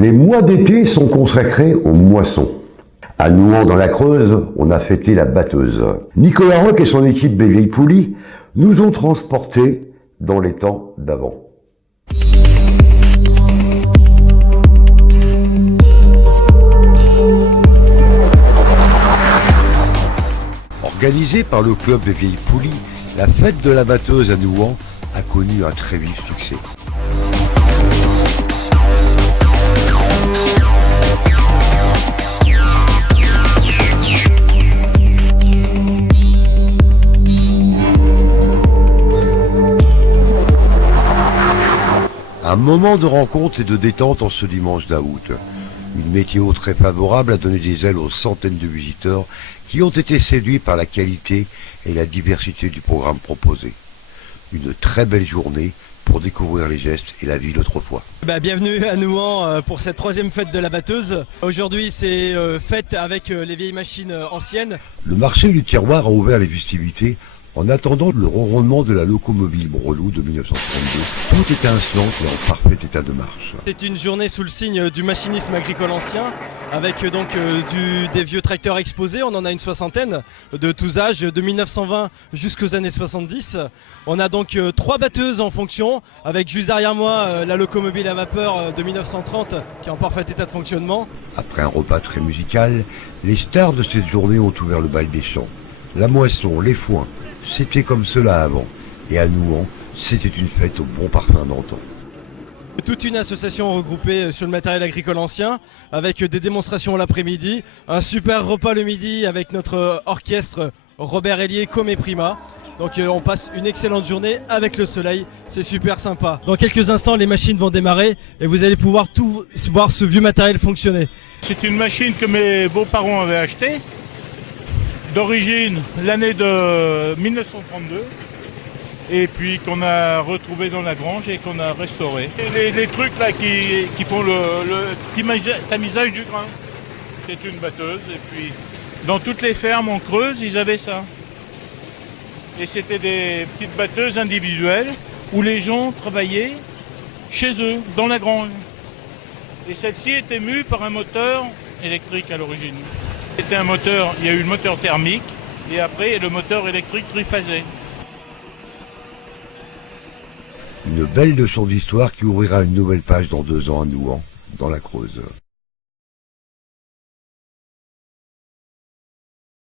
Les mois d'été sont consacrés aux moissons. À Nouan dans la Creuse, on a fêté la batteuse. Nicolas Roch et son équipe des Vieilles Poulies nous ont transportés dans les temps d'avant. Organisée par le club des Vieilles Poulies, la fête de la batteuse à Nouan a connu un très vif succès. Un moment de rencontre et de détente en ce dimanche d'août. Une météo très favorable a donné des ailes aux centaines de visiteurs qui ont été séduits par la qualité et la diversité du programme proposé. Une très belle journée pour découvrir les gestes et la vie d'autrefois. Bienvenue à Nouan pour cette troisième fête de la batteuse. Aujourd'hui c'est fête avec les vieilles machines anciennes. Le marché du tiroir a ouvert les festivités en attendant le ronronnement de la locomobile Breloux de 1932, tout étincelant et en parfait état de marche. C'est une journée sous le signe du machinisme agricole ancien, avec donc des vieux tracteurs exposés. On en a une soixantaine de tous âges, de 1920 jusqu'aux années 70. On a donc 3 batteuses en fonction, avec juste derrière moi la locomobile à vapeur de 1930 qui est en parfait état de fonctionnement. Après un repas très musical, les stars de cette journée ont ouvert le bal des champs. La moisson, les foins, c'était comme cela avant. Et à Nouan, c'était une fête au bon parfum d'antan. Toute une association regroupée sur le matériel agricole ancien, avec des démonstrations l'après-midi, un super repas le midi avec notre orchestre Robert Hélier comme Prima. Donc on passe une excellente journée avec le soleil, c'est super sympa. Dans quelques instants, les machines vont démarrer et vous allez pouvoir tout voir ce vieux matériel fonctionner. C'est une machine que mes beaux-parents avaient achetée, d'origine l'année de 1932. Et puis qu'on a retrouvé dans la grange et qu'on a restauré. Et les trucs là qui font le tamisage du grain, c'est une batteuse. Et puis dans toutes les fermes en Creuse, ils avaient ça. Et c'était des petites batteuses individuelles où les gens travaillaient chez eux, dans la grange. Et celle-ci était mue par un moteur électrique à l'origine. C'était un moteur, il y a eu le moteur thermique et après le moteur électrique triphasé. Une belle leçon d'histoire qui ouvrira une nouvelle page dans 2 ans à Nouan, dans la Creuse.